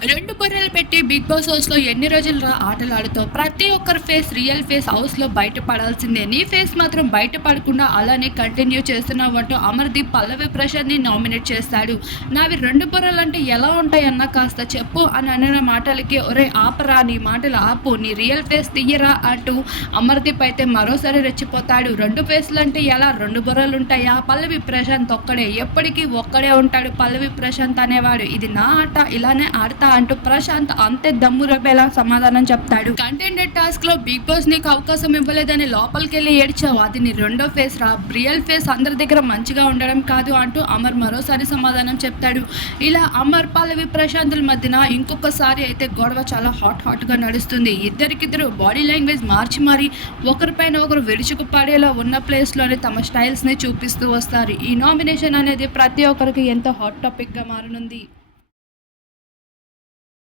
2 బుర్రలు పెట్టి 'big boss' హౌస్‌లో ఎన్ని రోజులురా ఆటలాడుతావు? ప్రతి ఒక్కరి ఫేస్ రియల్ ఫేస్ హౌస్‌లో బయట పడాల్సిందే. నీ ఫేస్ మాత్రం బయట పడకుండా అలానే కంటిన్యూ చేస్తున్నావంటూ అమర్‌దీప్ పల్లవి ప్రశాంత్‌ని నామినేట్ చేశాడు. నావి 2 బుర్రలంటే ఎలా ఉంటాయన్నా కాస్త చెప్పు అని అనిన మాటలకి ఒరేయ్ ఆపరా నీ మాటలు ఆపు. నీ రియల్ ఫేస్ తీయరా అంటూ అమర్‌దీప్ అయితే మరోసారి రెచ్చిపోతాడు. 2 ఫేస్‌లంటే ఎలా? 2 బుర్రలుంటాయా? పల్లవి ప్రశాంత్ ఒక్కడే. ఎప్పటికీ ఒక్కడే ఉంటాడు పల్లవి ప్రశాంత్ అనేవాడు. ఇది నా ఆట ఇలానే ఆడతా అంటూ ప్రశాంత్ అంతే దమ్ము రబ్బేలా సమాధానం చెప్తాడు. కంటెండెడ్ టాస్క్ లో బిగ్ బాస్ నీకు అవకాశం ఇవ్వలేదని లోపలికెళ్ళి ఏడ్చావు. అది నీ రెండో ఫేస్ రా. రియల్ ఫేస్ అందరి దగ్గర మంచిగా ఉండడం కాదు అంటూ అమర్ మరోసారి సమాధానం చెప్తాడు. ఇలా అమర్ పల్లవి ప్రశాంతుల మధ్యన ఇంకొకసారి అయితే గొడవ చాలా హాట్ గా నడుస్తుంది. ఇద్దరికిద్దరు బాడీ లాంగ్వేజ్ మార్చి మరి ఒకరిపైన ఒకరు విరుచుకుపడేలా ఉన్న ప్లేస్ లోనే తమ స్టైల్స్ ని చూపిస్తూ వస్తారు. ఈ నామినేషన్ అనేది ప్రతి ఒక్కరికి ఎంతో హాట్ టాపిక్ గా మారనుంది.